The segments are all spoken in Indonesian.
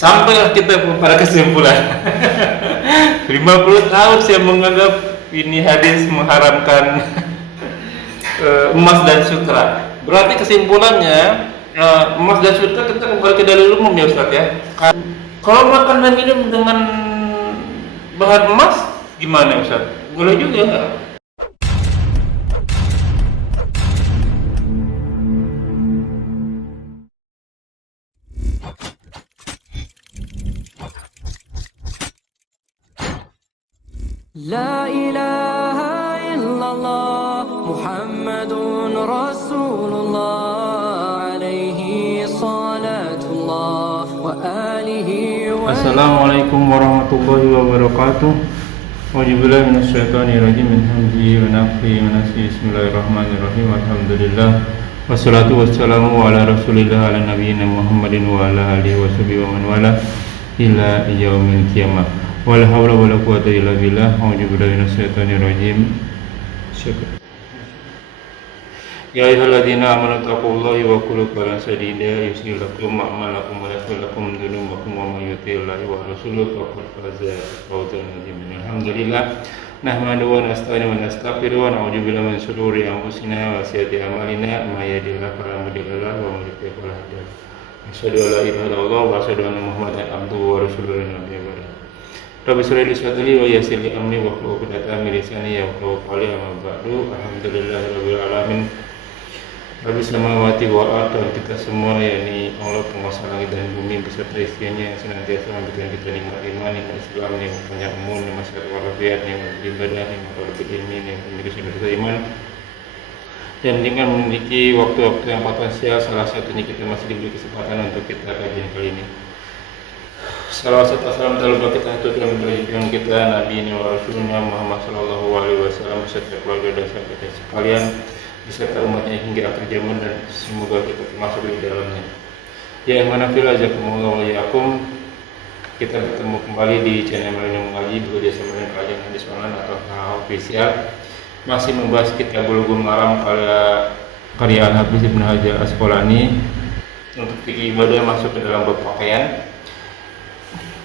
Sampailah kita pada kesimpulan. 50 tahun saya menganggap ini hadis mengharamkan emas dan sutra. Berarti kesimpulannya emas dan sutra kita kembali ke dalil umum ya Ustaz ya. Kalau makan dan minum dengan bahan emas gimana Ustaz? Boleh juga nggak? لا إله إلا الله محمد رسول الله عليه صلاة الله وآله Assalamualaikum warahmatullahi wabarakatuh. Auzubillahi minasyaitonir rajim. Min hamzihi wa nafthihi wa nafthihi. Bismillahirrahmanirrahim. Alhamdulillah. Wassalatu wassalamu ala Rasulillah ala nabiyyina Muhammadin wa ala alihi washabihi wa man wala ila yaumil qiyamah. Wala haula wala quwwata illa billah. Auzubillahi minasyaitonir rajim. Ya ayyuhalladzina amanu taqullaha wa qulu qawlan sadida yuslih lakum a'malakum wa yaghfir lakum dhunubakum wa may yuti'illaha wa rasulahu faqad faza fawzan 'aziman. Alhamdulillah nahmaduhu wa nasta'inuhu wa nastaghfiruhu wa na'udzu billahi min shururi anfusina wa sayyiati a'malina may yahdihillahu fala mudilla lahu wa may yudlil fala hadiya lahu. Asyhadu an la ilaha illallah wa asyhadu anna Muhammadan abduhu wa rasuluhu nabiyyu wa Rabbi shrah li sadri wa yassir li amri wa hlul 'uqdatam min lisani yafqahu qawli. Amma ba'du. Alhamdulillahirabbil alamin. Rabbi samawati wal ardh, dan kita semua yakni Allah penguasa langit dan bumi beserta isinya yang senantiasa memberikan kita nikmat iman, nikmat Islam, nikmat banyak umur, nikmat sehat walafiat, nikmat ibadah, nikmat talabul ilmi, nikmat memiliki sumber iman, dan dengan memiliki waktu-waktu yang potensial. Salah satunya kita masih diberi kesempatan untuk kita kajian kali ini. Salawat serta salam terlebih kita aturkan kepada kita Nabi wa Rasulullah Muhammad sallallahu alaihi wasallam beserta keluarga dan sahabat sekalian beserta umatnya hingga akhir zaman, dan semoga kita termasuk di dalamnya. Ya mana fil azakumullah wa yakum. Kita bertemu kembali di channel Millennium Ngaji bekerja sama dengan kajian hadis online atau KH Official, masih membahas kitab Bulughul Maram karya Al-Hafiz Ibnu Hajar Asqalani untuk fikih ibadah masuk ke dalam bab pakaian.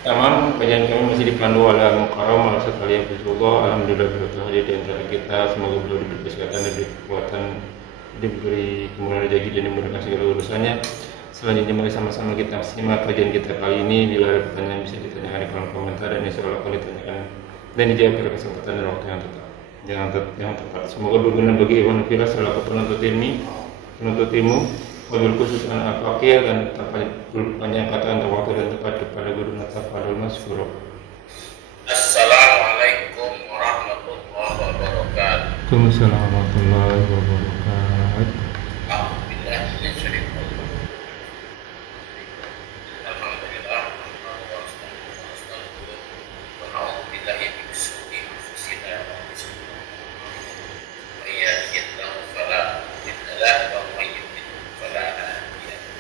Tamam, kajian kami masih dipandu oleh Al-Mukarram Al-Ustaz Ali Abdullah. Alhamdulillah berkah hadir di antara kita. Semoga beliau diberi kesehatan, diberi kekuatan, diberi kemudahan rezeki, dan dimudahkan segala urusannya. Selanjutnya mari sama-sama kita simak kajian kita kali ini. Bila ada pertanyaan bisa ditanyakan di kolom komentar, dan insya Allah akan ditanyakan dan dijawab pada kesempatan dan waktu yang tepat. Jangan tepat. Semoga berguna bagi Iwan Firas selaku penuntut ilmu. Wabil khusus anak al-fakir, dan banyak kata antara waktu dan tempat kepada guru Natafadul Masfuro. Assalamualaikum warahmatullahi wabarakatuh. Waalaikumsalam warahmatullahi wabarakatuh. Alhamdulillah, alhamdulillah. Alhamdulillah min syururi anfusina wa min sayyi'ati a'malina. Fala mudilla lahu wa may yudlil fala hadiya lahu.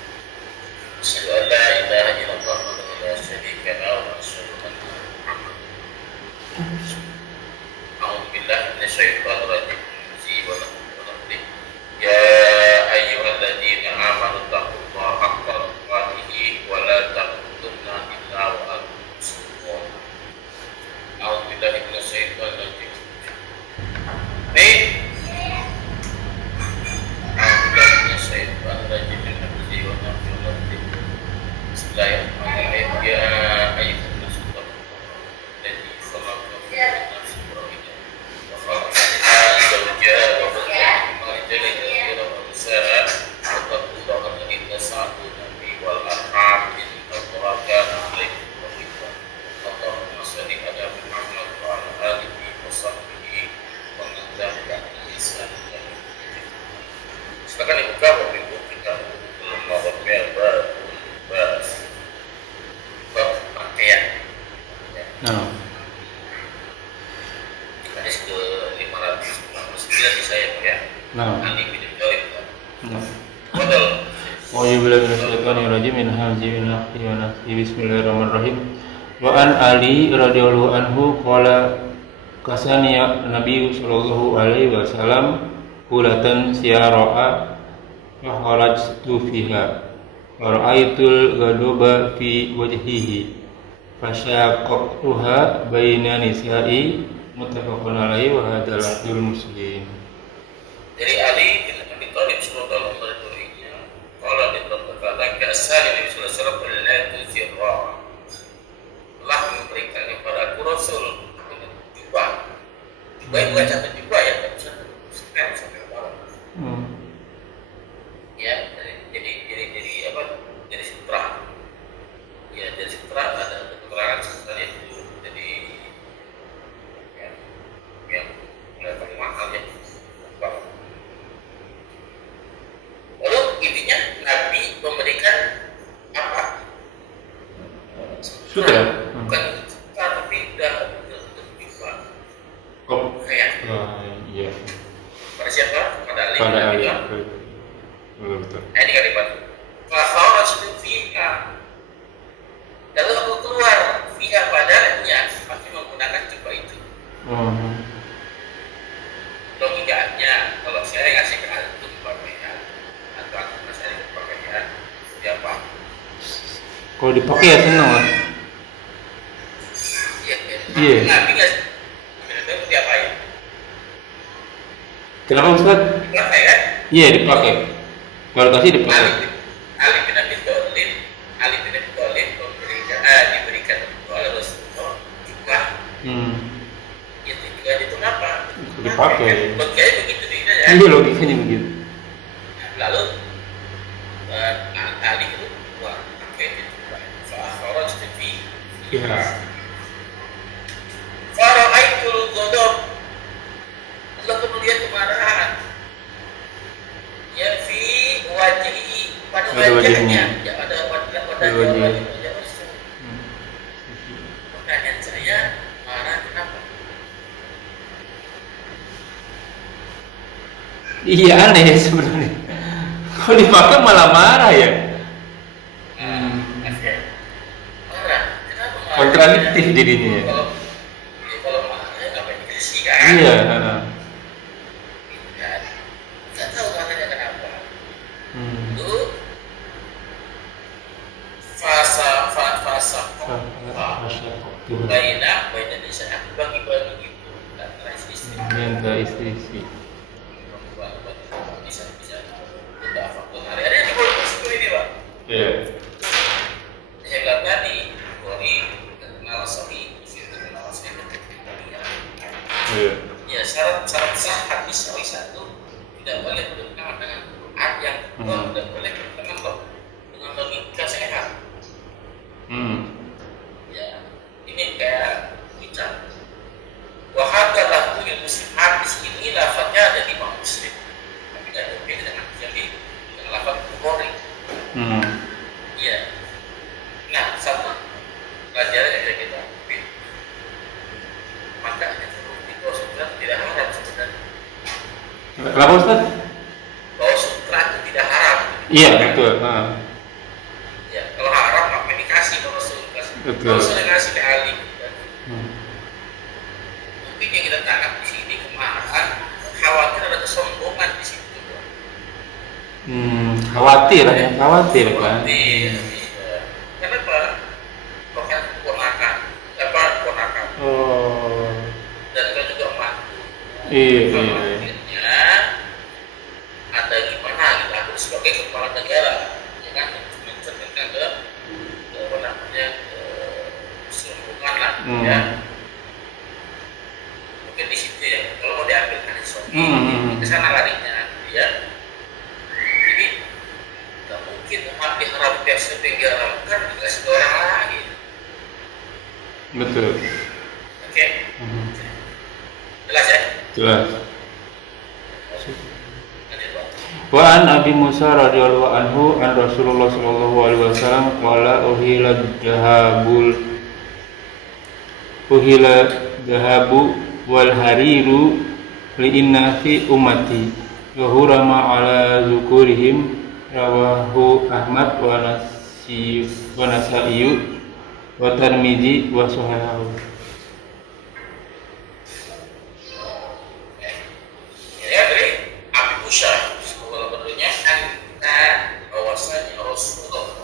Asyhadu an la ilaha illallah wa la syarika lahu wa asyhadu anna Muhammadan A'udzu billahi minasyaitonir rajim. Ya ayyuhalladzina amanu taqullaha haqqa tuqatih wa la tamutunna illa wa antum muslimun. A'udzu billahi minasyaitonir rajim. Bismillahirrahmanirrahim. Ya ayyuhan nasu alladzi khalaqakum min nafsin wahidah wa khalaqa minha zawjaha wa bassa minhuma rijalan katsiran wa nisaa'a wattaqullaha alladzi tasaaluna bihi wal arham innallaha kana 'alaykum raqiba. Allahumma shalli ala Muhammad wa ala alihi wa sahbihi wa man tabi'ahum bi ihsan ila yaumil qiyamah. Silakan dibuka Bapak-Ibu, kita belum mau bahas bab pakaian. Hadis ke 599 saya ya. Ali bin Thalib. Betul. Wa'iyubillah minasyaitonir rajim. Min hamzihi wa nafthihi wa nafthihi. Bismillahirrahmanirrahim. Wa an Ali radhiyallahu anhu qala kasaniya Nabi sallallahu alaihi wasallam hulatan siyara'a fa kharajtu fiha Ra'aitul ghadaba fi wajhihi fasyaqqaqtuha baina nisa'i muttafaqun alaihi wa hadzal lafzul muslim. Dari Ali bin Abi Thalib sallallahu alaihi wasallam, qala dia berkata, "Kasal Nabi sallallahu alaihi wasallam la tuzirra." Allah memberikan kepada aku Rasul jubah. Jubah itu bukan satu jubah ya, sampai bawah. Ya, jadi apa? Jadi sutra. Ya, jadi sutra ada keterangan sebenarnya itu jadi yang paling mahal ya. Lalu intinya Nabi memberikan apa? Sutra. Bukan sutra tapi udah juga. Oh, Kayak iya. pada siapa? Pada Ali. Pada Ali. Nah, Betul. ini kalimat. Fakharaj fiha. Lalu aku keluar fiha padanya, pasti menggunakan jubah itu. Logikanya, kalau saya ngasih ke antum pakaian, atau antum ngasih ke pakaian, siapa? Kalau dipakai ya seneng lah. Iya. Nabi nggak itu diapain? Kenapa Ustaz? Dipakai kan? Iya dipakai. Kalau kasih dipakai. Ali bin Abi Thalib diberikan oleh Rasulullah juga. Itu juga itu kenapa? Dipakai. Logikanya begitu ya. Iya logikanya begitu. Lalu Ali itu wah pakai itu juga. Fakharaj fi. Iya. Fara'aitul ghadab. Allah kemuliaan kemarahan. Ya fi wajhi pada wajahnya. Ya pada wajahnya. Pertanyaan saya, marah kenapa? Iya aneh sebenarnya. Kalau dipakai malah marah ya. Marah. Kenapa marah? Kontradiktif jadinya ya. Kalau marah ngapain dikasih kan? Iya. Nggak tahu marahnya kenapa. Itu fasa baina nisa aku bagi-bagi gitu antara istri. Minta istri. Bisa kita faktor hari-hari ini boleh masuk ini Pak. Iya. Saya bilang tadi ini kenal sahih, kenal sahih Iya. ya syarat sah hadis sahih satu tidak boleh bertentangan dengan Quran, yang kedua tidak boleh bertentangan dengan logika sehat. Ya, ini kayak bicara wahadalah yang muslim hadis ini lafadznya ada di Imam Muslim, tapi tidak ada beda dengan dengan lafadz Bukhari. Iya. Nah, satu pelajaran yang kita ambil, maka itu sutra tidak haram sebenarnya. Kenapa Ustaz? Bahwa sutra itu tidak haram. Iya betul. Ya, kalau haram apa yang dikasih ke Rasul? Betul. Rasul yang ngasih ke Ali. Mungkin yang kita tangkap di sini kemarahan, khawatir ada kesombongan di situ. Khawatir kan? Khawatir. Kenapa? Bahkan keponakan. Oh. Dan kan juga mantu. Iya. Akhirnya ada gimana gitu? Aku sebagai kepala negara, ya kan, mencerminkan ke apa namanya kesombongan lah, ya. Mungkin di situ ya. Kalau mau diambil kan sombong, ke sana larinya, ya. Jadi nggak mungkin umat diharapkan diharamkan dikasih ke orang lain. Betul. Oke. Jelas ya? Jelas. Lanjut, Pak. Wa an Abi Musa radhiyallahu anhu an Rasulullah sallallahu alaihi wasallam qala uhila dhahabu wal hariru li inna fi ummati wa hurama ala zukurihim rawahu Ahmad wa Nasa'i wa Tirmidzi wa sahahahu. Ya, dari Abi Musa, semoga berdoanya bahwasanya Rasulullah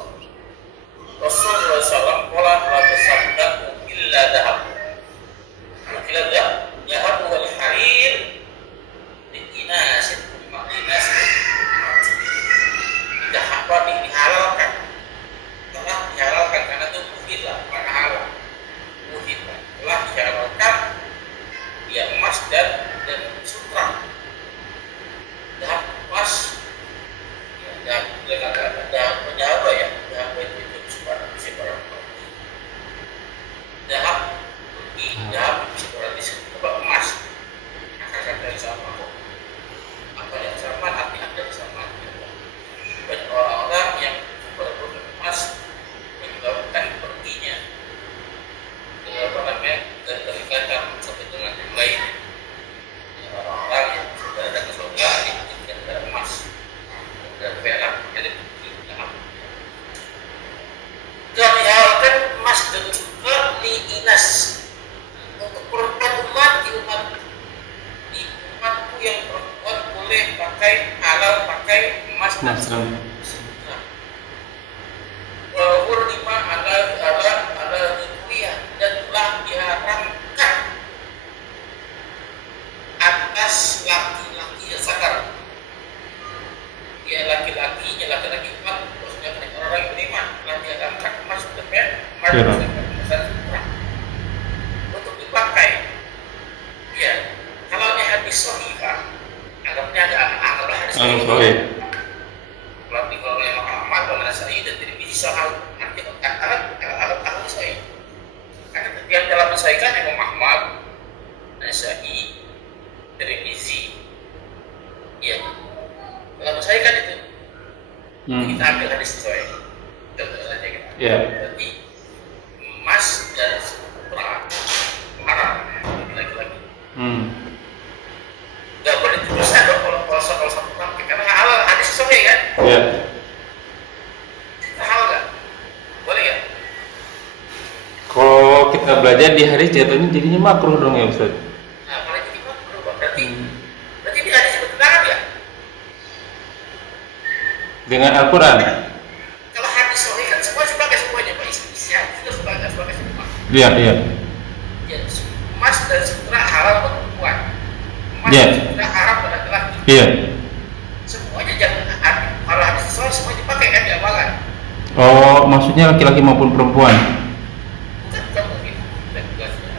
Ya. besar sutra untuk dipakai. Ya, kalau ini hadis sahih Pak, anggaplah hadis sahih. Kalau dikeluarkan oleh Imam Ahmad, Imam Nasai dan Tirmidzi sahih, artinya alat sahih. Karena yang dalam mensahihkan Imam Ahmad, Nasai, Tirmidzi, ya, dalam mensahihkan itu kita ambil hadis sahih. Contoh saja kita. Ya. Berarti emas dan sutra haram lagi-lagi. Gak boleh dosa dong kalau satu pakai karena halal hadis sahih kan? Ya. Itu halal nggak? Boleh nggak? Kalau kita belajar di hadis jatuhnya jadinya makruh dong ya Ustaz. Nah, kalau itu gimana? Berarti di hadis bertentangan ya? Dengan Al-Quran. Kalau hadis sahih kan semua sebagai semuanya Pak, isi hadis itu sebagai semua. Iya, iya. Ya, emas dan sutra halal untuk perempuan. Emas Ya. dan sutra haram pada laki-laki. Iya. Semuanya jangan kalau hadis sahih semua dipakai kan diamalkan. Oh, maksudnya laki-laki maupun perempuan. Bukan begitu. Dan tugasnya.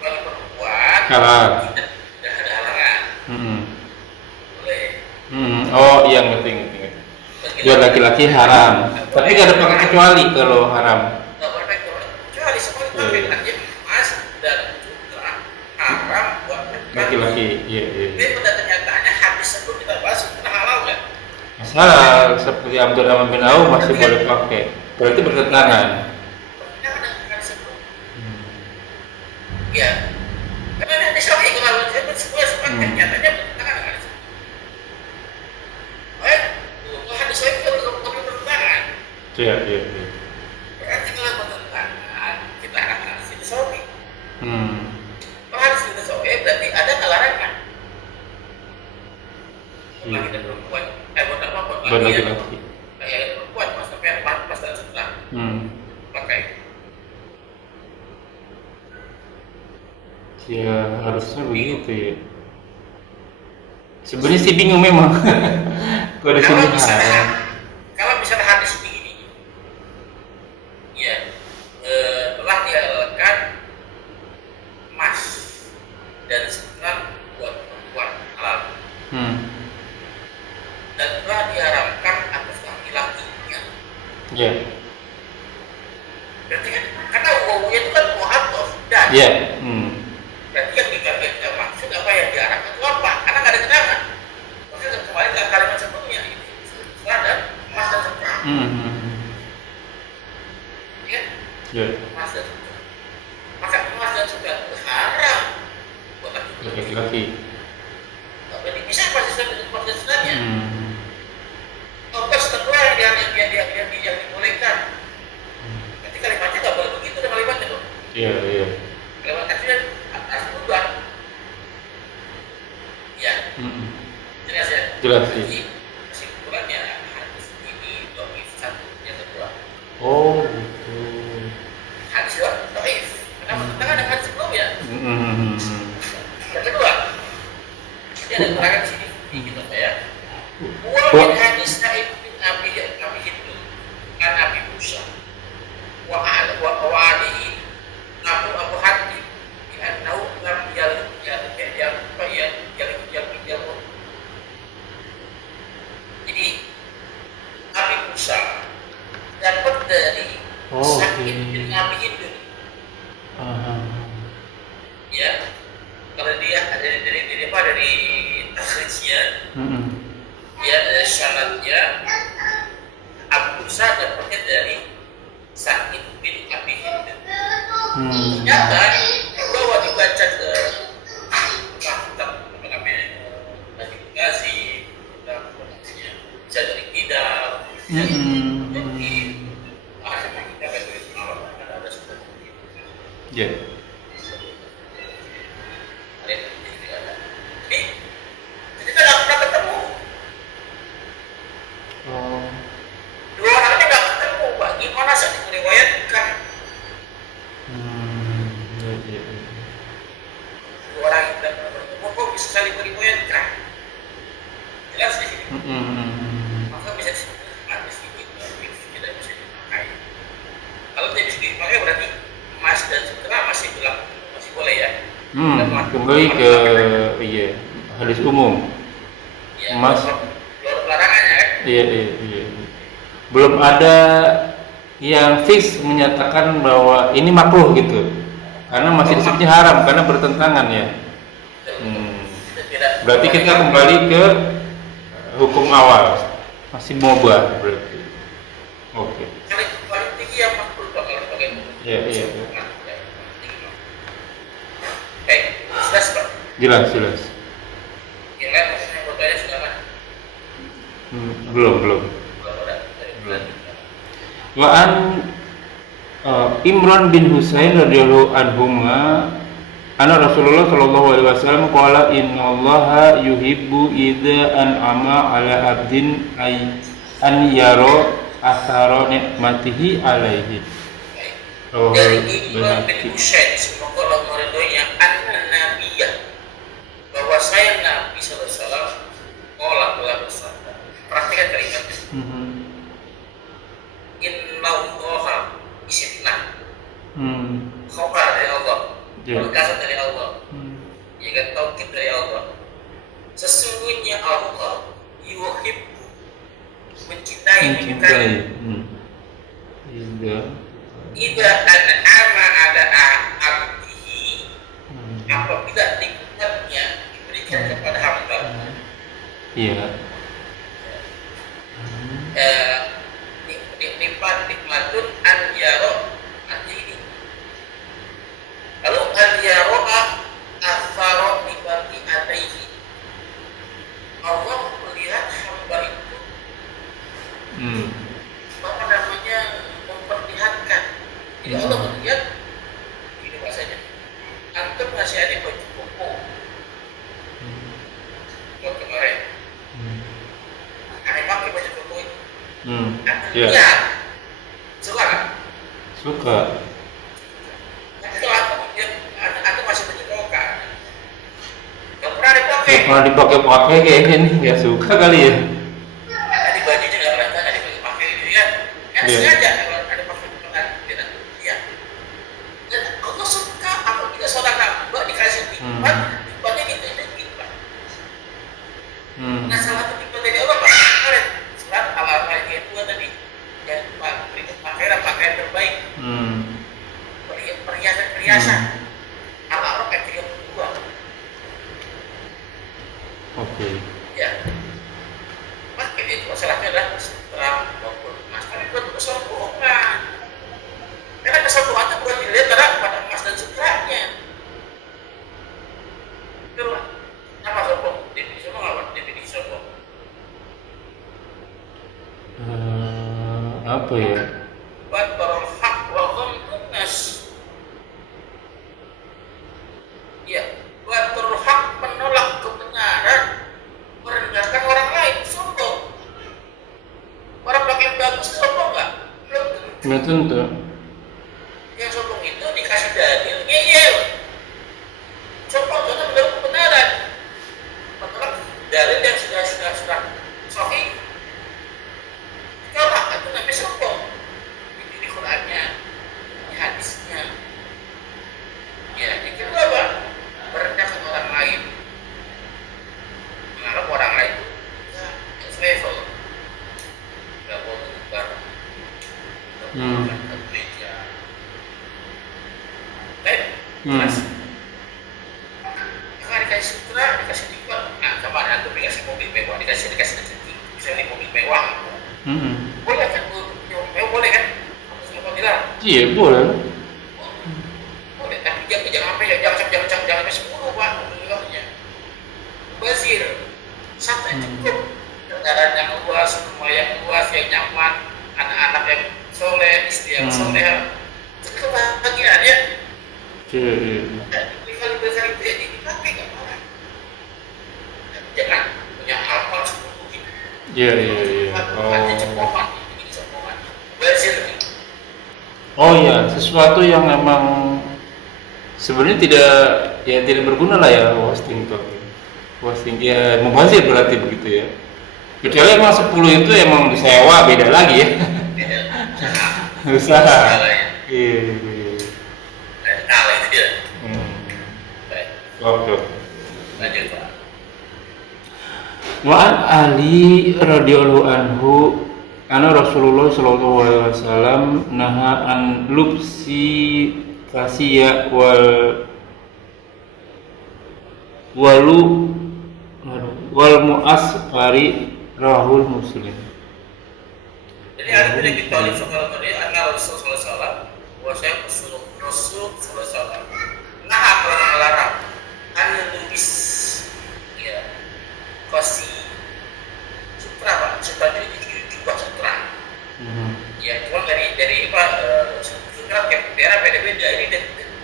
Kalau perempuan Halal. tidak ada halangan. Boleh. Oh, iya ngerti. Buat laki-laki haram. Tapi gak ada pakai kecuali kalau haram. Nggak boleh pakai kecuali semua dipakai. Artinya emas dan sutra haram buat Laki-laki. Iya. Ini pada kenyataannya hadis sebelum kita bahas sutra halal nggak? Masalah seperti Abdurrahman bin Auf masih boleh pakai. Berarti bertentangan. Kita ada hadis sebelum. Ya. Karena hadis sahih kalau semua nyatanya bertentangan dengan hadis. Kalau hadis sahih itu bertentangan. Iya. Berarti kalau bertentangan kita akan hadis itu sahih. Kalau hadis itu sahih berarti ada larangan. Laki dan perempuan, Buat laki-laki. kayak perempuan mas dan sutra pakai. Ya harusnya begitu ya. Sebenarnya sih bingung memang. Kok di sini haram. Kalau misalnya hadis begini, ya telah dihalalkan emas dan sutra buat perempuan halal. Dan telah diharamkan atas laki-lakinya. Ya. Berarti kan karena wawunya itu kan mu'athaf dan Ya. berarti yang kita maksud apa yang diharamkan itu apa? Karena nggak ada kenangan. Maksudnya kembali ke kalimat sebelumnya ini dan emas dan sutra. Ya, Ya. emas dan sutra. Maka emas dan sutra itu haram buat Laki-laki. Nggak boleh bisa pasti dengan emas dan sutranya. Setelah yang dibolehkan. Nanti kalimatnya nggak boleh begitu dan kalimatnya dong. Iya. Kalimat aslinya harus berubah. Ya, jelas ya. Jelas sih. Jadi kesimpulannya hadis ini dhaif satu yang kedua. Oh, gitu. Hadis dua dhaif. Kenapa bertentangan dengan hadis sebelumnya? Yang kedua, ini ada keterangan di sini di kitab saya. Wa min hadis Sa'id bin Abi Hindu kan Abi Musa wa alihi Abu Hatim bi annahu lam yal jadi Abi Musa dapat dari Sa'id bin Abi Hindu. Ya, kalau dia dari takhrijnya ya syaratnya Abu Musa dapatnya dari Sa'id bin Abi Hindu. Ternyata bahwa dibaca ke kitab apa namanya Najib Ghazi, kitab Jadul Kidal, ada sudah. Ya. Jadi kita nggak pernah ketemu. Dua orang ini nggak ketemu, Pak. Gimana saja meriwayatkan? Dua orang yang tidak pernah bertemu kok bisa saling meriwayatkan? Jelas di sini. Maka bisa disebut hadis ini tidak bisa makanya berarti emas dan sutra masih berlaku, masih boleh ya. Kembali ke hadis umum. Ya, Emas. keluar larangannya kan. Iya. Belum ada yang fix menyatakan bahwa ini makruh gitu. Karena masih disebutnya haram karena bertentangan ya. Berarti kita kembali ke hukum awal. Masih mubah berarti. Oke. Paling tinggi yang makruh Pak kalau pakai itu. Iya. Baik, jelas Pak. Jelas. Yang lain maksudnya bertanya silakan. Belum. Kalau ada. Wa an Imran bin Husain radhiyallahu anhuma anna Rasulullah sallallahu alaihi wasallam qala innallaha yuhibbu idza an'ama ala abdin an yara athara nikmatihi alaihi. Dari Imran bin Husain semoga Allah meridhoinya an-nabiyah bahwa saya Nabi sallallahu alaihi wasallam telah bersabda. Perhatikan kalimatnya. Innallaha istilah khabar dari Allah, penegasan dari Allah, ya kan, taukid dari Allah. Sesungguhnya Allah yuhibbu, mencintai. Idza an'ama ala abdihi, apabila nikmatnya diberikan kepada hamba. Iya. Nikmatun an yaro ini. Lalu an yaro atharo nikmati ataihi. Allah melihat hamba itu apa namanya, memperlihatkan. Jadi Allah melihat ini bahasanya. Antum ngasih adik baju koko buat kemarin. Aneh pakai baju koko itu. Lihat, suka. Tapi kalau aku masih menyekolahkan, nggak pernah dipakai kayaknya nih nggak suka kali ya. Tadi bajunya nggak kelihatan, ada pakai gitu ya. Sengaja kalau ada pakai bukan, ya. Dan Allah suka apabila seorang hamba dikasih nikmat, nikmatnya gitu Pak. Nah, salah satu nikmat dari Allah Pak, kemarin surat Al-Anfal ayat 2 tadi, ya Pak, pakaian terbaik, perhiasan, Al-A'raf ayat 32. Oke. Ya, pakai itu masalahnya adalah setelah maupun emas, tapi buat kesombongan. Karena kesombongan itu bukan dilihat pada emas dan sutranya. Itulah apa sombong? Definisi sombong apa? Definisi sombong. Apa ya? Batarul haq wa ghamdun nas. Ya, batarul haq, menolak kebenaran, merendahkan orang lain, sombong. Orang pakai bagus sombong nggak? Belum tentu. Yang sombong itu dikasih dalil, ngeyel. Sombong karena menolak kebenaran, menolak dalil yang sudah sahih. Kalau itu namanya sombong. Di Qurannya, di hadisnya. Ya, yang kedua apa? Merendahkan orang lain, menganggap orang lain itu level. Nggak mau tukar, nggak gereja. Baik, jelas. Karena dikasih sutra, dikasih nikmat. Nah, kemarin aku dikasih mobil mewah, dikasih rezeki, misalnya mobil mewah. Boleh kan? Boleh kan? Iya boleh. Boleh, tapi jangan sampai 10 Pak. Bazir, santai cukup. Kendaraan yang luas, rumah yang luas, yang nyaman, anak-anak yang soleh, istri yang soleh. Itu kebahagiaan ya. Kali-kali itu ya dipakai nggak apa-apa. Jangan punya hal seperti itu. Iya. Oh iya, sesuatu yang memang sebenarnya tidak berguna lah ya hosting ya mubazir berarti begitu ya. Kecuali emang 10 itu emang disewa beda lagi ya. Usaha. Iya, iya. Kalah itu dia. Hmm. Baik, Oke. lanjut Pak. Wa an Ali radhiyallahu anhu anna Rasulullah sallallahu alaihi wasallam naha an lubsi kasiya walu wal muasfari rahul muslim. Jadi ada bin Abi Thalib sekarang tadi anna Rasul sallallahu alaihi wasallam bahwasanya Rasul sallallahu alaihi wasallam nah pernah melarang an lubis ya kosi sutra Pak, sutra itu juga sutra. Ya cuma dari apa sutra kayak daerah beda-beda ini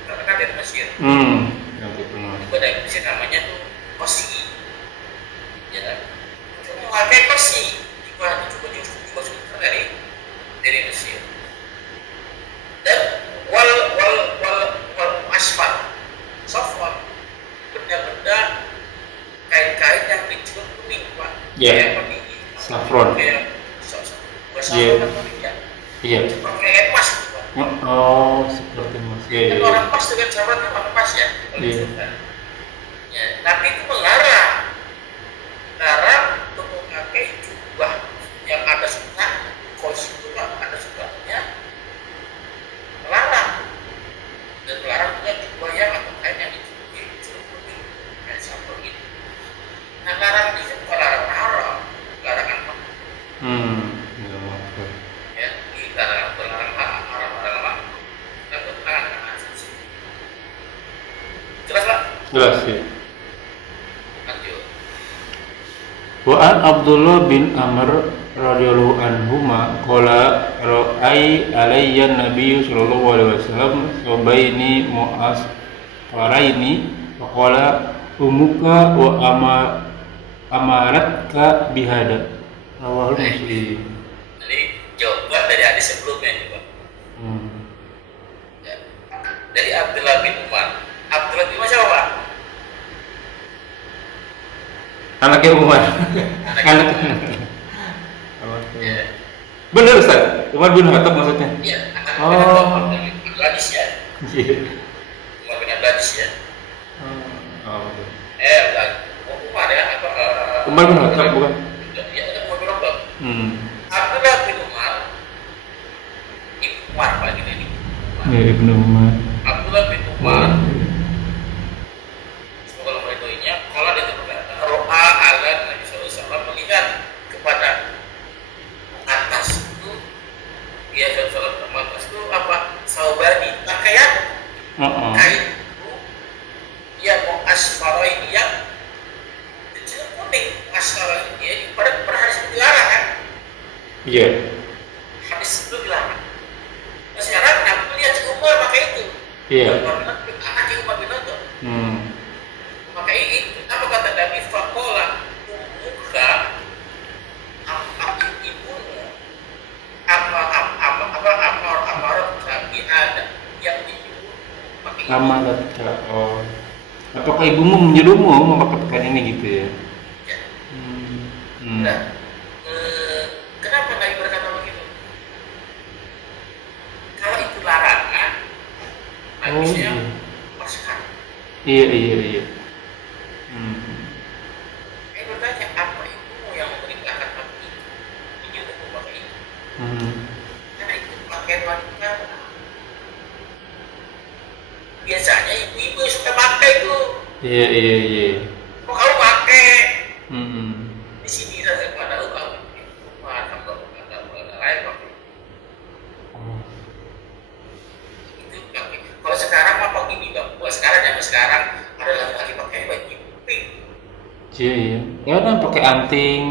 terkenal dari Mesir. Yang terkenal. Dari Mesir namanya tuh kosi. Ya kan? Itu memakai kosi juga sutra dari Mesir. Dan wal asfal safwan benda-benda kain-kain yang dicukur kuning Pak. Iya. Kayak apa nih? Saffron. Kayak Iya. ya. Iya. Pakai emas gitu, Pak. Oh, seperti mas. Iya, Kan iya. orang pas dengan sahabatnya pakai emas ya. Iya. Ya, tapi itu melarang untuk memakai jubah yang ada sutra, kos itu Pak, ada sutranya. Melarang. Dan melarang juga jubah yang atau kain yang dicukur kuning kayak sampul gitu. Nah, larang itu bukan larang haram, larangan Ya, maaf. ya, di larangan haram, dan larangan asasi. Jelas Pak? Jelas ya. Lanjut. Wa an Abdullah bin Amr radhiyallahu anhuma qala ra'ai alayya nabiyyu sallallahu alaihi wasallam sabaini mu'as faraini wa qala umuka wa amaratka bihada rawahul muslim. Jadi jawaban dari hadis sebelumnya ini Pak. Ya. Dari Abdullah bin Umar. Abdullah bin Umar siapa Pak? Anaknya Umar. Anak. Ya. Benar Ustaz, Umar bin Khattab maksudnya. Iya, anak Oh. Abdul Aziz ya. Iya. Umar bin Abdul Aziz ya. Oh. Bukan. Umar ya apa? Umar bin Khattab bukan? Iya, ada Umar bin Khattab. Abdullah bin Umar. Ibnu Umar Pak ini. Ya, Ibnu Umar. Abdullah bin Umar. Semoga Allah meridhoinya. Kalau dia itu berkata, ro'a ala Nabi SAW melihat kepada atas itu, dia SAW atas itu apa? Saubani pakaian kain itu, dia mau asfaro ini yang kecil kuning asfaro ini ya, pada hadis itu dilarang kan? Iya. Hadis itu dilarang. Nah sekarang Nabi melihat Umar pakai itu. Iya. Anaknya Umar bin Khattab. Maka ini apa kata Nabi fakola umuka ibumu apa kami ada yang ibu pakai Amaratka. Oh. Apakah ibumu menyuruhmu memakai pakaian ini gitu ya? ya. Hmm. Nah, kenapa Nabi berkata begitu? Kalau itu larangan, habisnya masukkan. Iya, iya, iya. Saya bertanya apa ibumu yang memerintahkan aku itu? Ini untuk memakai itu. Karena itu pakaian wanita. Biasanya ibu-ibu yang suka pakai itu. Iya, iya, iya. Kok kamu pakai? Hmm. Di sini saja pada kamu rumah atau lain pakai. Itu pakai. Kalau sekarang apa gini bang? Kalau sekarang zaman sekarang ada laki-laki pakai baju pink. Iya, iya. Ya kan pakai anting.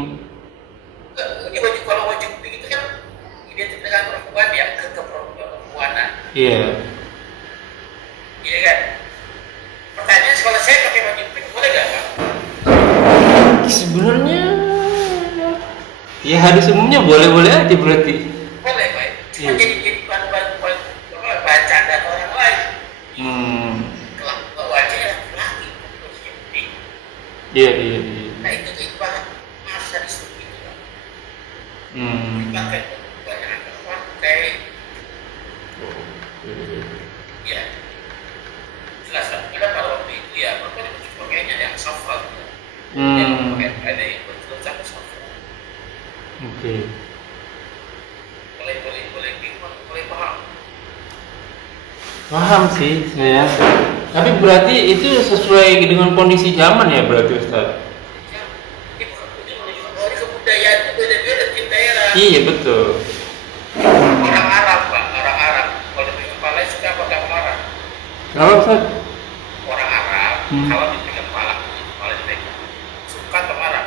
Ini baju kalau baju pink itu kan identik dengan perempuan ya keperempuanan. Iya. Iya kan? Pertanyaan kalau saya pakai baju pink boleh nggak Pak? Sebenarnya ya hadis umumnya boleh-boleh aja berarti. Boleh Pak. Cuma Iya. jadi bacaan dan orang lain. Kelak wajahnya laki-laki baju pink. Iya, iya, iya. Nah itu ibarat masa disuruh gitu Pak. Pakai banyak pakai. Iya. Hmm. Ada yang betul sama sama. Oke. Boleh bingung, boleh paham. Paham sih saya. Tapi berarti itu sesuai dengan kondisi zaman ya berarti Ustaz? Ya, ini bukan ini kebudayaan itu beda-beda tiap daerah. Iya betul. Orang Arab Pak, orang Arab. Kalau dengan kepala suka apa nggak marah? Kalau Ustaz? Orang Arab Hmm. kalau dipegang kepala dipegang suka atau marah?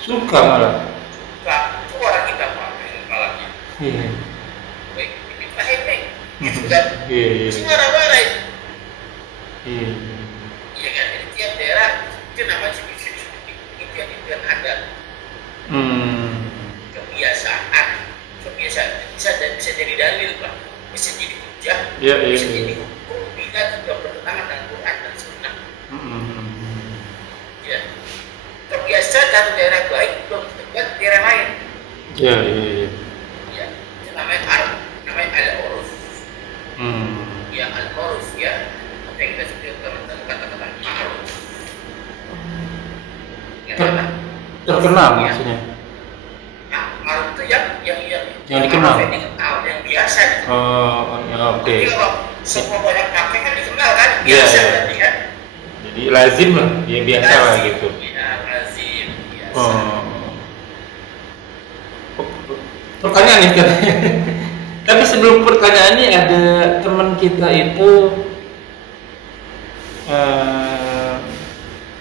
Suka malah. Suka. Itu orang kita Pak pegang kepalanya. Iya. Baik, kita hening. Gitu kan? Iya, iya. Masih marah-marah itu. Iya. Iya kan? Jadi tiap daerah itu namanya itu yang ada Hmm. kebiasaan bisa jadi dalil Pak, bisa jadi hujah, Iya, iya, bisa iya. jadi hukum bila juga bertentangan dengan Quran dan Sunnah. Hmm. Ya, kebiasaan satu daerah baik belum tentu buat daerah lain. Iya, iya, iya. Ya, itu namanya al-uruf. Hmm. Ya, al-uruf ya. Apa yang kita sebut kata-kata ma'ruf. Ya, apa? Terkenal Ya. maksudnya. Nah, ma'ruf itu yang dikenal. yang dikenal, yang biasa. Gitu. Oh, ya, oke. Jadi kalau semua banyak pakai kan dikenal kan, Iya, biasa iya. berarti kan. Jadi lazim lah, ya biasa lah Lazim, gitu. ya, lazim, biasa. Oh. Pertanyaan nih Ustaz. Tapi sebelum pertanyaan ini ada teman kita itu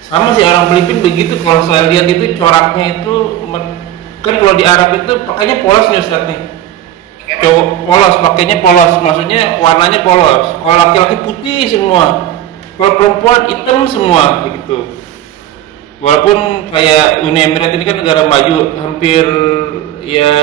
sama sih orang Filipina begitu. Kalau saya lihat itu coraknya itu kan kalau di Arab itu pakainya polos nih Ustaz nih. Cowok polos, pakainya polos, maksudnya warnanya polos. Kalau laki-laki putih semua, kalau perempuan hitam semua begitu. Walaupun kayak Uni Emirat ini kan negara maju, hampir ya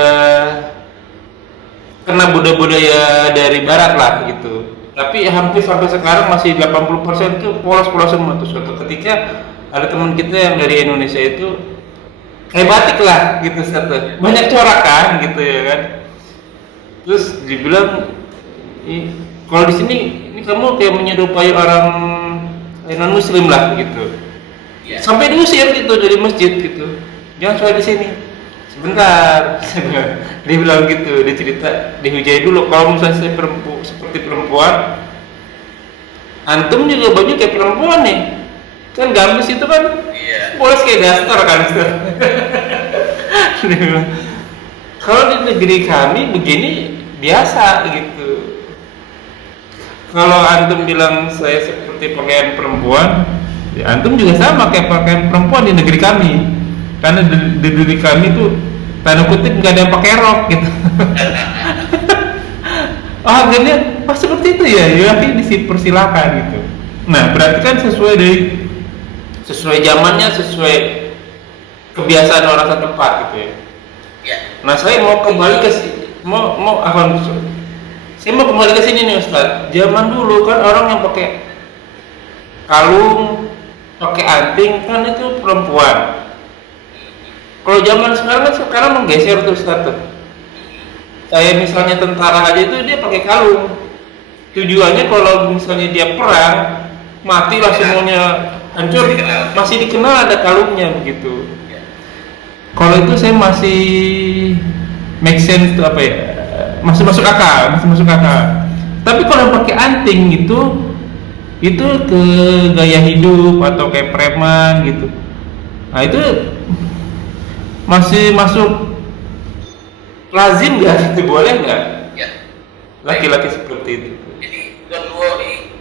kena budaya-budaya dari barat lah gitu. Tapi hampir sampai sekarang masih 80% tuh polos-polos semua. Tuh suatu ketika ada teman kita yang dari Indonesia itu kayak batik lah gitu satu. Banyak corak kan gitu ya kan. Terus dibilang kalau di sini ini kamu kayak menyerupai orang non muslim lah gitu. Ya. Sampai diusir gitu dari masjid gitu. Jangan sholat di sini. Sebentar. Dia bilang gitu, dia cerita, dihujai dulu kalau misalnya saya seperti perempuan. Antum juga baju kayak perempuan nih. Kan gamis itu kan Iya. polos kayak daster kan. Dia bilang, kalau di negeri kami begini biasa gitu. Kalau antum bilang saya seperti pakaian perempuan, ya antum juga sama kayak pakaian perempuan di negeri kami. Karena di negeri kami tuh tanda kutip nggak ada yang pakai rok gitu. Oh, harganya seperti itu ya, ya dipersilakan gitu. Nah, berarti kan sesuai zamannya, sesuai kebiasaan orang setempat gitu ya. Ya. Nah, saya mau kembali ke saya mau kembali ke sini nih Ustaz. Zaman dulu kan orang yang pakai kalung, pakai anting kan itu perempuan. Kalau zaman sekarang menggeser tuh Ustaz tuh. Kayak misalnya tentara aja itu dia pakai kalung. Tujuannya kalau misalnya dia perang, matilah semuanya hancur, masih dikenal ada kalungnya begitu. Kalau itu saya masih make sense tuh apa ya? Masih masuk akal. Tapi kalau pakai anting gitu, itu ke gaya hidup atau kayak preman gitu. Nah itu masih masuk lazim nggak gitu, boleh nggak Ya. laki-laki seperti itu? Jadi don't worry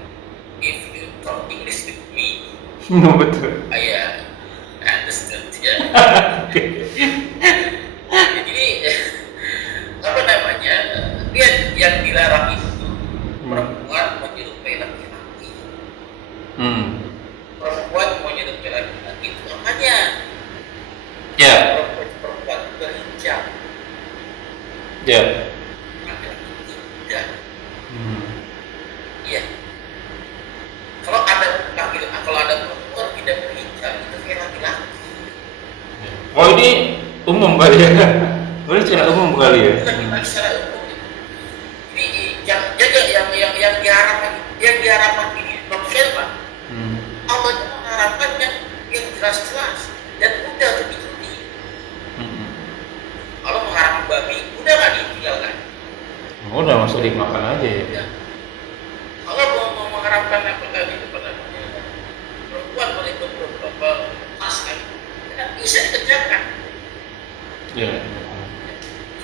if you talk English with me. Betul. I understood ya. Jadi apa namanya? Lihat yang dilarang itu perempuan menyerupai laki-laki. Perempuan menyerupai laki-laki itu makanya Ya, perempuan berhijab. ya. Laki-laki tidak. Iya. Kalau ada perempuan tidak berhijab itu kayak laki-laki. Oh ini umum kali ya? Ini secara umum kali ya? Itu laki-laki secara umum. Ini yang diharapkan ini maksudnya Pak. Allah itu mengharapkan yang jelas-jelas dan mudah untuk diikuti. Kalau mengharapkan babi, udah nggak ditinggalkan. Udah masuk dimakan aja ya. Ya. Kalau mau mengharapkan apa tadi kepada perempuan boleh beberapa tas kan, bisa dikerjakan. Ya.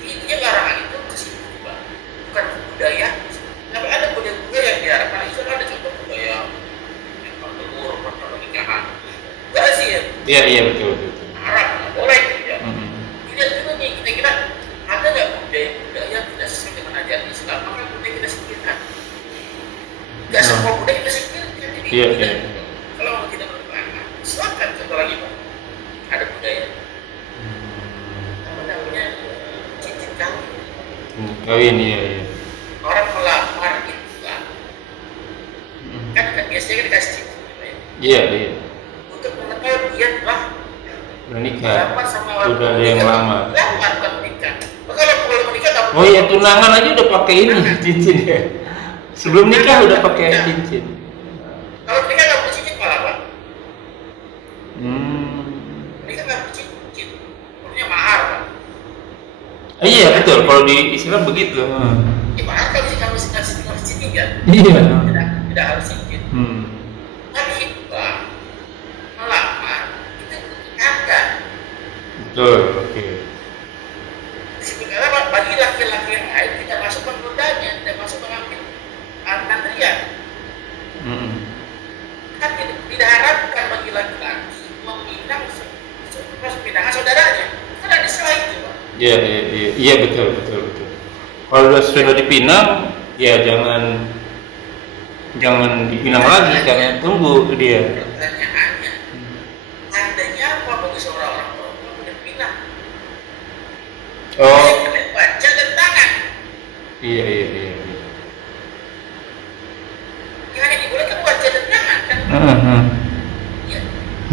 Intinya larangan itu ke situ, Pak. Bukan budaya. Tapi ada budaya yang diharapkan. Itu ada contoh budaya yang telur, pernikahan. Enggak sih ya? Iya betul. Arab nggak boleh gitu ya. Tidak juga nih kita ada nggak budaya yang tidak sesuai dengan ajaran Islam, maka budaya kita singkirkan. Nggak semua budaya kita singkirkan. Jadi Iya. kalau mau kita berpengaruh, silakan contoh lagi Pak. Ada budaya. Apa namanya? Cincin kawin. Kawin iya. Orang melamar itu kan biasanya kan dikasih cincin gitu ya. Iya. Untuk mengetahui dia telah Menikah. lamar sama orang Udah ada yang lama. Lamar bukan menikah. Maka kalau menikah nggak Oh iya, tunangan aja udah pakai ini cincin ya. Sebelum nikah udah pakai cincin. Kalau menikah nggak perlu cincin malah Pak. Hmm. Menikah nggak perlu cincin. Perlunya mahar Pak. Iya betul. Kalau di Islam begitu. Ya mahar kalau sih kamu ngasih cincin kan? Iya. Tidak harus cincin. Tapi hikmah melamar itu ada. Betul. Oke. Sebenarnya bagi laki-laki yang lain tidak masuk penggodanya, tidak masuk mengambil antrian. Kan tidak harapkan bagi laki-laki meminang pinangan saudaranya. Kan ada salah itu Pak. Iya betul. Kalau sudah dipinang, ya jangan dipinang lagi karena tunggu dia. Pertanyaannya, tandanya apa bagi seorang orang perempuan udah pinang? Oh. Baca dan tangan. Iya. Yang hanya dibolehkan baca dan tangan kan? Iya.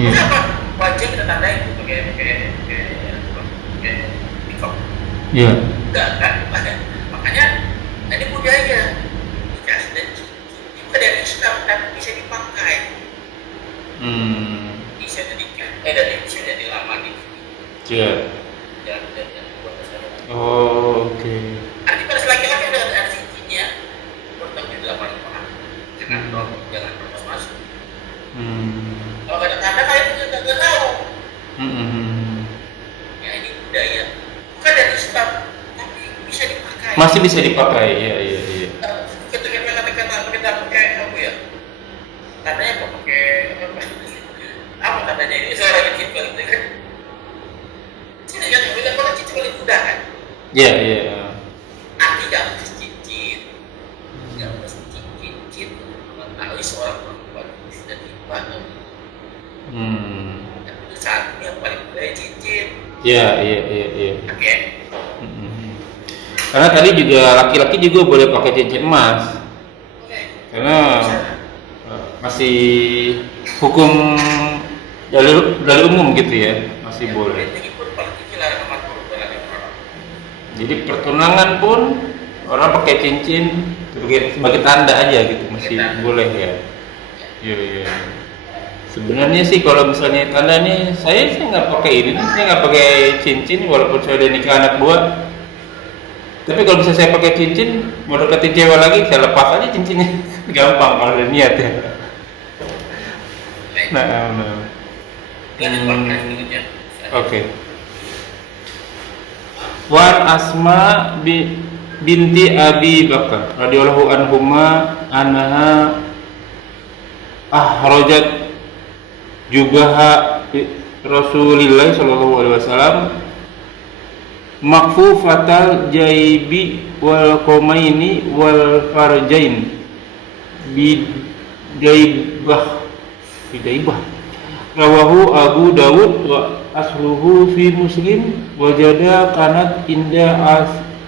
Kenapa? Baca kita tandai itu pakai nikah. Iya. Enggak kan? Makanya ini budaya dikasih dan bukan dari Islam tapi bisa dipakai. Bisa jadi lama nih. Iya. Jangan buat masalah. Oh, oke. Arti pada laki-laki ada cincinnya, bertemu di lapangan mana? Jangan terus masuk. Kalau nggak ada tanda kalian juga nggak tahu. Ya ini budaya, bukan dari Islam, tapi bisa dipakai. Masih bisa dipakai, iya. Ketika kita pakai apa ya? Tandanya kok pakai apa tandanya ini? Saya lagi gitu kan? Sini kan, kita kalau cincin paling mudah kan? Iya. Arti nggak mesti cincin, mengetahui seorang perempuan sudah nikah. Tapi saat ini yang paling mudah cincin. Iya. Oke. Karena tadi juga laki-laki juga boleh pakai cincin emas. Karena masih hukum dari umum gitu ya, masih boleh. Jadi pertunangan pun orang pakai cincin sebagai tanda aja gitu, masih boleh ya. Iya. Sebenarnya sih kalau misalnya tanda nih, saya nggak pakai ini, saya nggak pakai cincin walaupun saya udah nikah anak 2. Tapi kalau bisa saya pakai cincin, mau deketin cewek lagi, saya lepas aja cincinnya. Gampang kalau ada niat ya. Nah. Oke. Wan Asma binti Abi Bakar radhiyallahu anhuma anha ahrajat jubaha Rasulillah sallallahu alaihi wasallam makfufatal jaibi wal qamaini wal farjain bidaibah rawahu Abu Dawud wa asluhu fi Muslim wajada kanat inda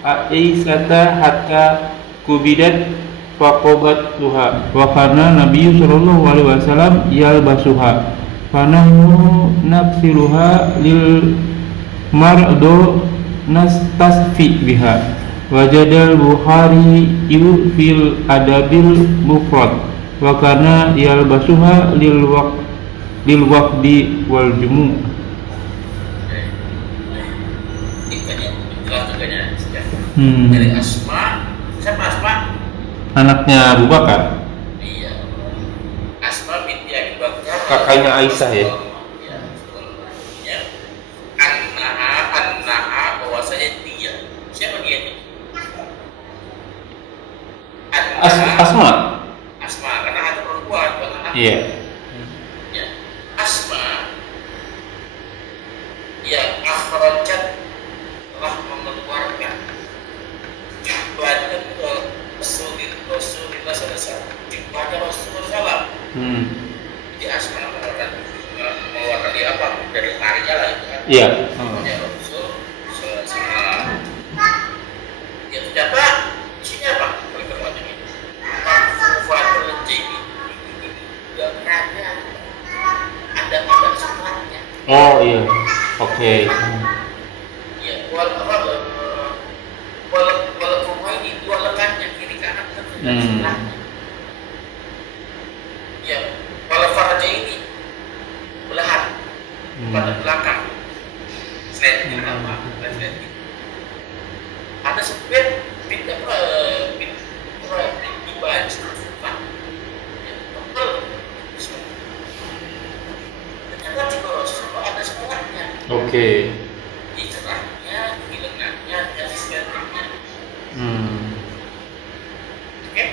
Aisyata hatta kubidat faqobat tuha wa kana Nabi sallallahu alaihi wasallam yalbasuha fanahnu nafsiluha lil mardo nastasfi biha wajadal Bukhari fil adabil mufrad wa kana yalbasuha lil Lil waqdi wal jumu'. Nikahnya itulah tugasnya. Hmm. Dari Asma, siapa Asma? Anaknya Abu Bakar. Iya. Asma binti Abi Bakar. Kakaknya Aisyah ya. Ya. Ya. Annaha bahwasanya dia. Siapa dia ini? Asma. Asma karena ada perempuan bukan anak. Iya. Ya. Asma yang akhrajat telah mengeluarkan jubahnya ke Rasulullah SAW. Jubahnya Rasulullah. Jadi Asma mengeluarkan dia apa dari harinya lah itu kan. Iya. Ya Rasul SAW. Ya ternyata isinya apa? Berikutnya ini. Makfufatul Jibi. Gambarnya ada suratnya. Oh iya. Oke. Ya, wal kumah ini dua lengannya kiri kanan kan sebelahnya. Ya, wal farja ini belahan pada belakang. Selain apa? Selain itu. Ada sebenarnya pindah dibahas surat. Ya, tebal. Ternyata juga Rasulullah ada suratnya. Oke. Di cerahnya, di lengannya, dan sebagainya. Oke?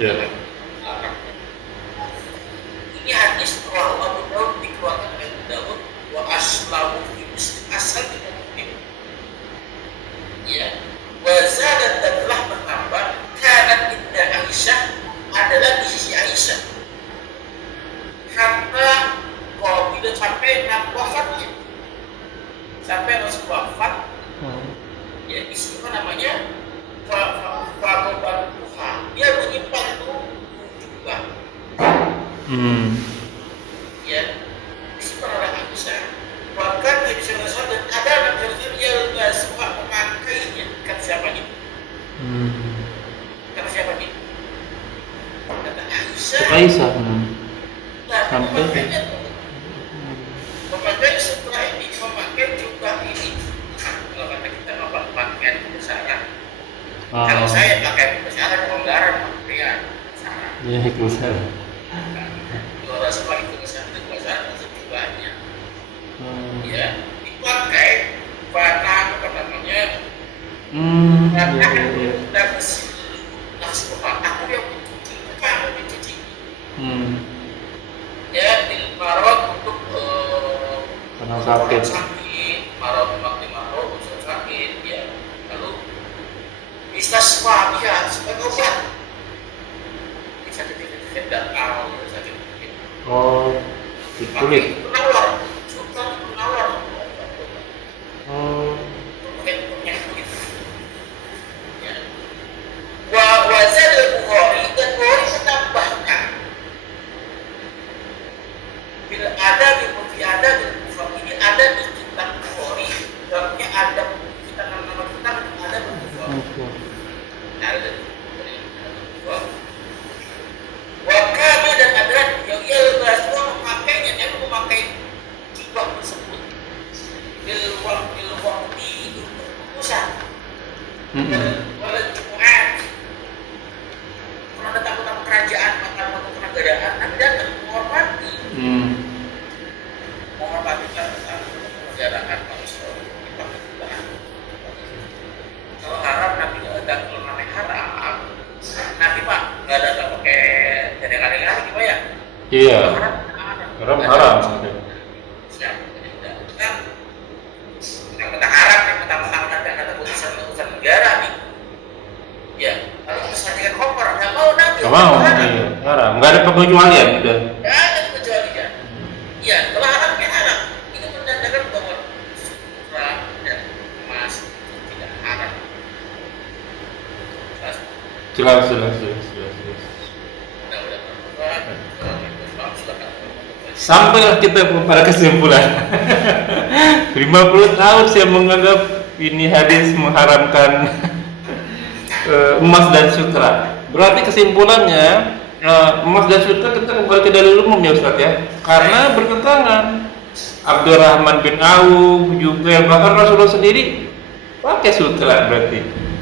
Ya. Ini hadis rawahu Abu Dawud dikeluarkan oleh Abu Dawud wa aslamu fi Muslim asal di Muslim. Ya. Wa zadat dan telah bertambah kanat inda Aisyah adalah di sisi Aisyah. Karena kalau tidak sampai wafatnya, sampai Rasul wafat, ya istilah namanya Fagoban Tuhan. Dia menyimpan itu juga. Ya, disimpan oleh Aisyah. Bahkan Nabi SAW dan ada Nabi SAW dia nggak suka memakainya. Kata siapa nih? Kata siapa nih? Kata Aisyah. Nah, memakai setelah ini, memakai jubah ini. Kalau kata kita pakaian kebesaran. Kalau saya pakai kebesaran, pelonggaran, pakaian kebesaran. Ya itu salah. Kalau rasa pakai kebesaran masuk jubahnya. Ya, dipakai pada apa namanya? Dan mesin langsung aku yang mencuci, kamu mencuci. Ya, di marot untuk Karena sakit. marot sakit, ya. Lalu istasqa ya sebagai obat. Bisa tidak tahu sakit. Oh, di kulit. Penawar, sultan penawar. Oh. Ya. Wa zad al-Bukhari dan Bukhari menambahkan bil adab fi adab al-Bukhari ini ada di kitab Bukhari. Dalamnya ada kita nama kitab ada Bukhari. Ada Bukhari. Wakana dan adrat yang ia Rasulullah memakainya, dia memakai jubah tersebut waktu untuk urusan walau Jumat kalau ada tamu-tamu kerajaan tamu kenegaraan nanti datang menghormati kenegaraan manusia kalau haram Nabi nggak kalau namanya haram Nabi pak nggak ada pakai dari kali-kali gimana ya? Iya. Haram. Yang kita harap yang pertama-tama nanti ada urusan negara nih. Ya, kalau sajikan koper nggak mau nanti. Nggak mau. Haram. Nggak ada pengecualian udah. Nggak ada pengecualian. Iya, kalau haram ya haram. Itu menandakan bahwa sutra dan emas tidak haram. Jelas. Sampailah kita pada kesimpulan. 50 tahun saya menganggap ini hadis mengharamkan emas dan sutra. Berarti kesimpulannya emas dan sutra kita kembali ke dalil umum ya Ustaz ya, karena bertentangan. Abdurrahman bin Auf juga, bahkan Rasulullah sendiri pakai sutra berarti.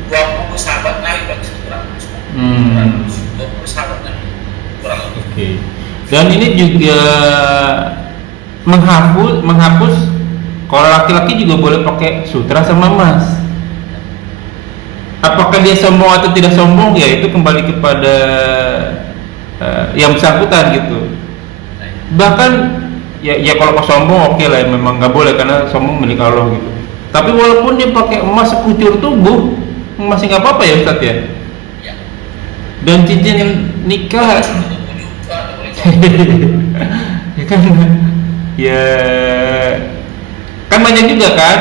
20 sahabat Nabi pakai sutra. 20 sahabat Nabi kurang lebih. Oke. Dan ini juga menghapus kalau laki-laki juga boleh pakai sutra sama emas. Apakah dia sombong atau tidak sombong ya itu kembali kepada yang bersangkutan gitu. Bahkan ya kalau kau sombong oke lah, memang nggak boleh karena sombong milik Allah gitu. Tapi walaupun dia pakai emas sekucur tubuh masih nggak apa-apa ya Ustadz ya. Ya. Dan cincin nikah ya kan, ya kan banyak juga kan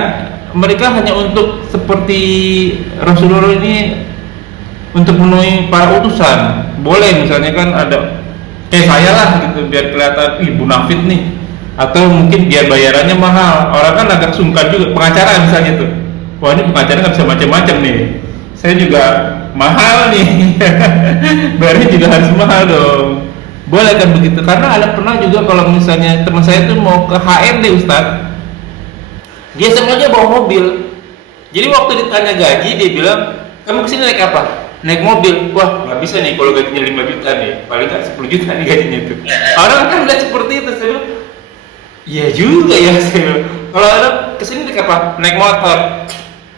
mereka hanya untuk seperti Rasulullah ini untuk memenuhi para utusan. Boleh misalnya kan ada kayak saya lah gitu biar kelihatan ibu nafit nih, atau mungkin biar bayarannya mahal. Orang kan agak sungkan juga, pengacara misalnya tuh, wah ini pengacara nggak bisa macam-macam nih, saya juga mahal nih bayarnya juga harus mahal dong. Boleh kan begitu, karena ada pernah juga kalau misalnya teman saya tuh mau ke HRD Ustadz, dia sengaja bawa mobil. Jadi waktu ditanya gaji dia bilang, kamu kesini naik apa? Naik mobil. Wah nggak bisa nih kalau gajinya 5 juta nih, paling kan 10 juta nih gajinya itu. Orang kan udah seperti itu. Saya bilang, iya juga ya. Saya bilang, kalau ada kesini naik apa? Naik motor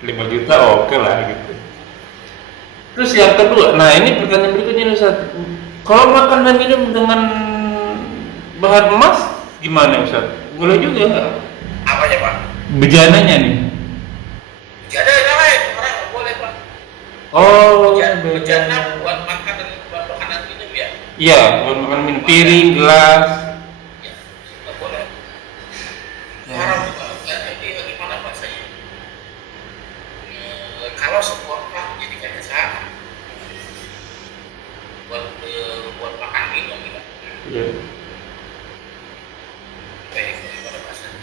5 juta oke lah gitu. Terus yang kedua, nah ini pertanyaan berikutnya Ustaz, kalau makan dan minum dengan bahan emas gimana Ustaz? Boleh juga nggak? Apa ya Pak? Bejananya nih. Bejana yang lain, orang nggak boleh Pak. Oh, Bejana buat makan dan buat makanan minum ya? Iya, buat makan minum, piring, gelas. Ya, nggak boleh. Haram juga. Jadi bagaimana Pak saya? Kalau sebuah Pak jadikan usaha buat makan minum gitu. Iya. Kayak gimana Pak saya?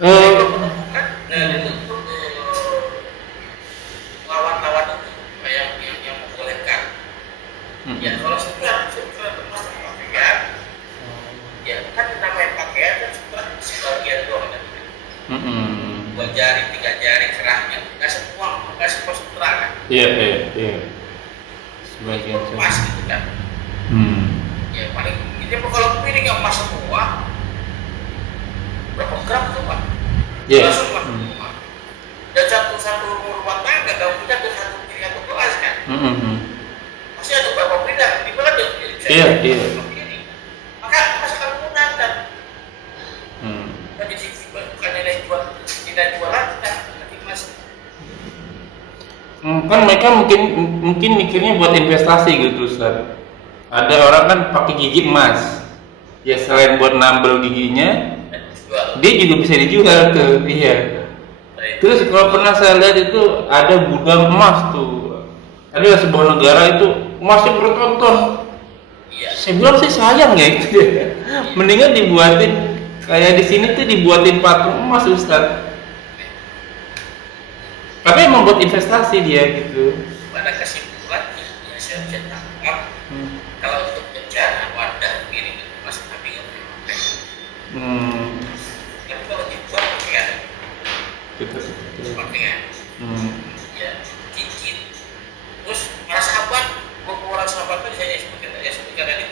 Itu lawan-lawan itu yang membolehkan. Ya kalau sudah termasuk pakaian, ya kan namanya pakaian kan sudah sebagian doang kan. Dua jari, 3 jari kerahnya, nggak semua sutra kan. Iya. Sebagian Emas gitu kan. Ya paling ini kalau piring yang emas semua berapa gram tuh Pak? Iya. Semua. Dan satu rumah tangga kalau punya tuh satu piring atau gelas kan. Masih ada berapa piring? Di mana ada piring? Iya. Maka masakan menggunakan. Jadi bukan nilai jualan kita nanti mas. Kan mereka mungkin mikirnya buat investasi gitu Ustaz. Ada orang kan pakai gigi emas. Ya selain buat nambel giginya, dia juga bisa dijual tuh. Iya. Terus kalau pernah saya lihat itu ada gudang emas tuh. Ada sebuah negara itu emasnya bertonton. Iya. Saya bilang sih sayang ya itu. Mendingan dibuatin kayak di sini tuh dibuatin patung emas Ustaz. Tapi emang buat investasi dia gitu. Pada kesimpulannya yang saya bisa tangkap, kalau untuk bencana wadah piring emas tapi nggak boleh pakai. Tapi kalau dibuat pakaian, pakaian, ya cincin. Terus para sahabat, orang sahabat itu saya sebutkan tadi,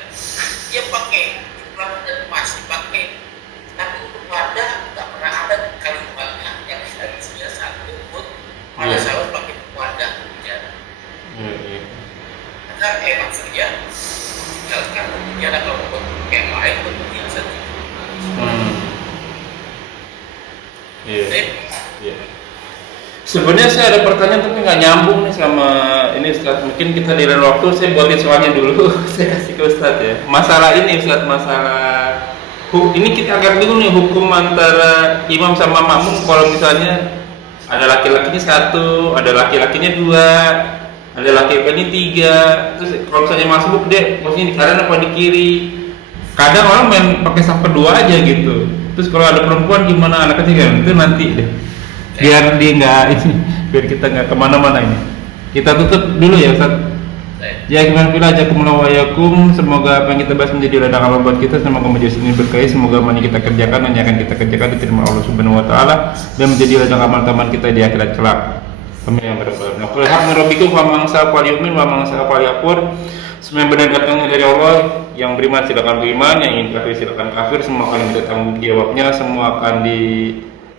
dia pakai jumlah emas dipakai, tapi untuk wadah nggak pernah ada kalimatnya yang isinya satu pun. Pada sahabat pakai wadah bencana. Karena maksudnya, kan bencana kalau buat yang lain bentuknya saja. Iya. Sebenarnya saya ada pertanyaan tapi nggak nyambung nih sama ini Ustaz. Mungkin kita di lain waktu saya buatin soalnya dulu. Saya kasih ke Ustaz ya. Masalah ini Ustaz, masalah ini kita akan dulu nih hukum antara imam sama makmum kalau misalnya ada laki-lakinya 1, ada laki-lakinya 2, ada laki-lakinya 3. Terus kalau misalnya masbuk dia posisinya di kanan apa di kiri. Kadang orang main pakai saf kedua aja gitu. Terus kalau ada perempuan gimana anak kecil itu nanti deh. Biar dia nggak ini, biar kita nggak kemana-mana ini. Kita tutup dulu ya Ustaz. Ya gimana pula jazakumullahu wa iyyakum. Semoga apa yang kita bahas menjadi ladang amal buat kita. Semoga majelis ini berkahi. Semoga apa yang kita kerjakan dan yang akan kita kerjakan diterima Allah Subhanahu wa taala dan menjadi ladang amal taman kita di akhirat kelak. Amin ya rabbal alamin. Qul haqqa rabbikum wa man sa'a falyu'min wa man sa'a falyakfur. Semua yang benar datangnya dari Allah. Yang beriman silakan beriman, yang ingin kafir silakan kafir. Semua akan minta tanggung jawabnya. Semua akan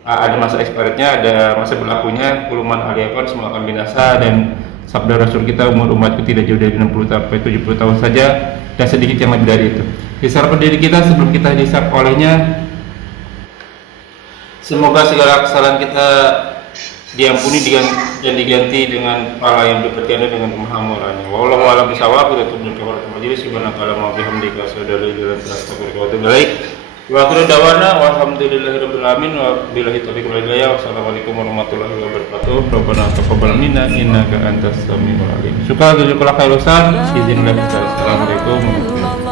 ada masa expirednya, ada masa berlakunya. Kuluman aliyakon semua akan binasa dan sabda Rasul kita umur umatku tidak jauh dari 60 sampai 70 tahun saja dan sedikit yang lebih dari itu. Hisab diri kita sebelum kita dihisab olehnya. Semoga segala kesalahan kita diampuni dan diganti dengan pahala yang berkaitan dengan pemahamannya. Wallahu a'lam bishawab. Kita tutup kabar majelis subhanakallahumma wa bihamdika asyhadu an la ilaha illa anta astaghfiruka wa atubu ilaik. Wa akhiru da'wana walhamdulillahirabbil alamin wa billahi taufiq wal hidayah. Wassalamualaikum warahmatullahi wabarakatuh. Rabbana taqabbal minna innaka antas samiul alim. Syukran jazakallahu khairan. Izinillah. Assalamualaikum warahmatullahi wabarakatuh.